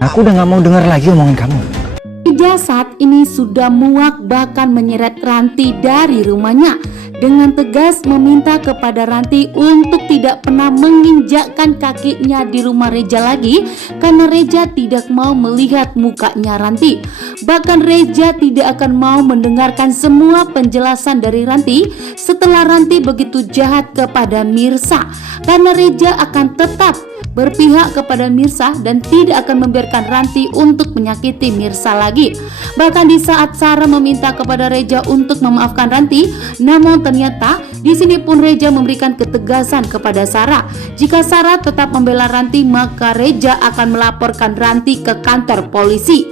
Aku udah gak mau denger lagi omongan kamu. Reja saat ini sudah muak bahkan menyeret Ranti dari rumahnya. Dengan tegas meminta kepada Ranti untuk tidak pernah menginjakkan kakinya di rumah Reja lagi, karena Reja tidak mau melihat mukanya Ranti. Bahkan Reja tidak akan mau mendengarkan semua penjelasan dari Ranti setelah Ranti begitu jahat kepada Mirsa, karena Reja akan tetap berpihak kepada Mirsa dan tidak akan membiarkan Ranti untuk menyakiti Mirsa lagi. Bahkan di saat Sarah meminta kepada Reja untuk memaafkan Ranti, namun ternyata di sini pun Reja memberikan ketegasan kepada Sarah. Jika Sarah tetap membela Ranti, maka Reja akan melaporkan Ranti ke kantor polisi.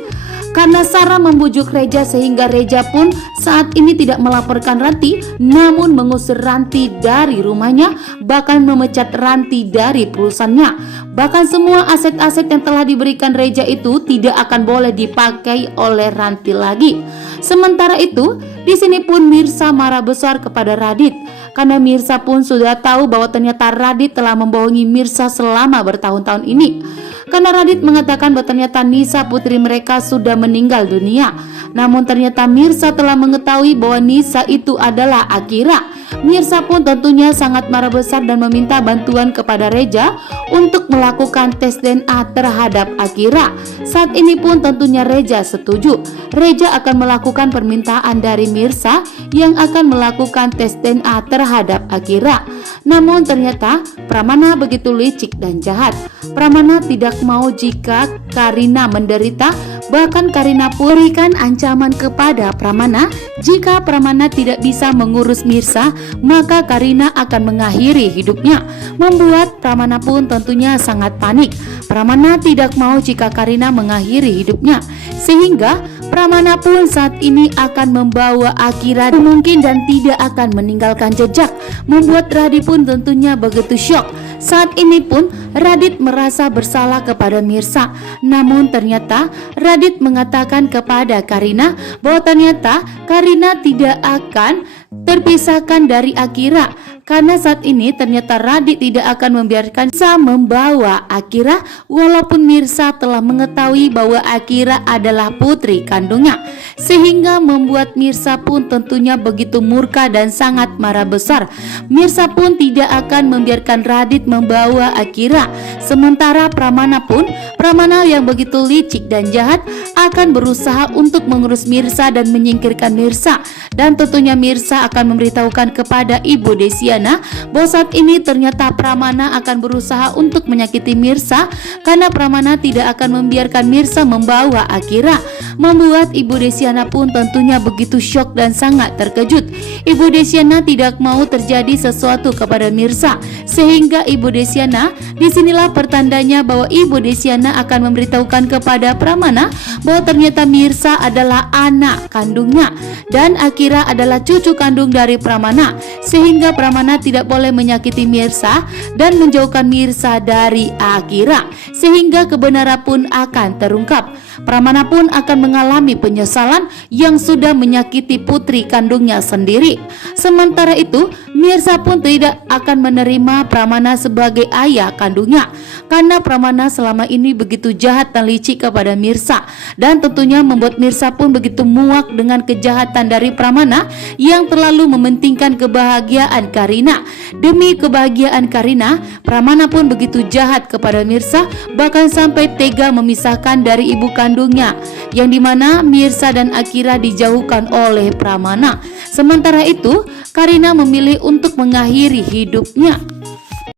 Karena Sarah membujuk Reja sehingga Reja pun saat ini tidak melaporkan Ranti, namun mengusir Ranti dari rumahnya, bahkan memecat Ranti dari perusahaannya. Bahkan semua aset-aset yang telah diberikan Reja itu tidak akan boleh dipakai oleh Ranti lagi. Sementara itu, di sini pun Mirsa marah besar kepada Radit, karena Mirsa pun sudah tahu bahwa ternyata Radit telah membohongi Mirsa selama bertahun-tahun ini. Karena Radit mengatakan bahwa ternyata Nisa putri mereka sudah meninggal dunia. Namun ternyata Mirsa telah mengetahui bahwa Nisa itu adalah Akira. Mirsa pun tentunya sangat marah besar dan meminta bantuan kepada Reja untuk melakukan tes DNA terhadap Akira. Saat ini pun tentunya Reja setuju. Reja akan melakukan permintaan dari Mirsa yang akan melakukan tes DNA terhadap Akira. Namun ternyata Pramana begitu licik dan jahat. Pramana tidak mau jika Karina menderita. Bahkan Karina pun berikan ancaman kepada Pramana, jika Pramana tidak bisa mengurus Mirsa, maka Karina akan mengakhiri hidupnya. Membuat Pramana pun tentunya sangat panik. Pramana tidak mau jika Karina mengakhiri hidupnya, sehingga Pramana pun saat ini akan membawa Akira mungkin dan tidak akan meninggalkan jejak. Membuat Radit pun tentunya begitu syok. Saat ini pun Radit merasa bersalah kepada Mirsa. Namun ternyata Radit mengatakan kepada Karina bahwa ternyata Karina tidak akan terpisahkan dari Akira, karena saat ini ternyata Radit tidak akan membiarkan Mirsa membawa Akira, walaupun Mirsa telah mengetahui bahwa Akira adalah putri kandungnya, sehingga membuat Mirsa pun tentunya begitu murka dan sangat marah besar. Mirsa pun tidak akan membiarkan Radit membawa Akira. Sementara Pramana yang begitu licik dan jahat akan berusaha untuk mengurus Mirsa dan menyingkirkan Mirsa. Dan tentunya Mirsa akan memberitahukan kepada Ibu Desiana bahwa saat ini ternyata Pramana akan berusaha untuk menyakiti Mirsa, karena Pramana tidak akan membiarkan Mirsa membawa Akira. Membuat Ibu Desiana pun tentunya begitu syok dan sangat terkejut. Ibu Desiana tidak mau terjadi sesuatu kepada Mirsa, sehingga Ibu Desiana, disinilah pertandanya bahwa Ibu Desiana akan memberitahukan kepada Pramana bahwa ternyata Mirsa adalah anak kandungnya dan Akira adalah cucu kandung dari Pramana, sehingga Pramana tidak boleh menyakiti Mirsa dan menjauhkan Mirsa dari Akira, sehingga kebenaran pun akan terungkap. Pramana pun akan mengalami penyesalan yang sudah menyakiti putri kandungnya sendiri. Sementara itu Mirsa pun tidak akan menerima Pramana sebagai ayah kandungnya, karena Pramana selama ini begitu jahat dan licik kepada Mirsa, dan tentunya membuat Mirsa pun begitu muak dengan kejahatan dari Pramana yang terlalu mementingkan kebahagiaan Karina. Demi kebahagiaan Karina, Pramana pun begitu jahat kepada Mirsa, bahkan sampai tega memisahkan dari ibu kandungnya, yang dimana Mirsa dan Akira dijauhkan oleh Pramana. Sementara itu Karina memilih untuk mengakhiri hidupnya.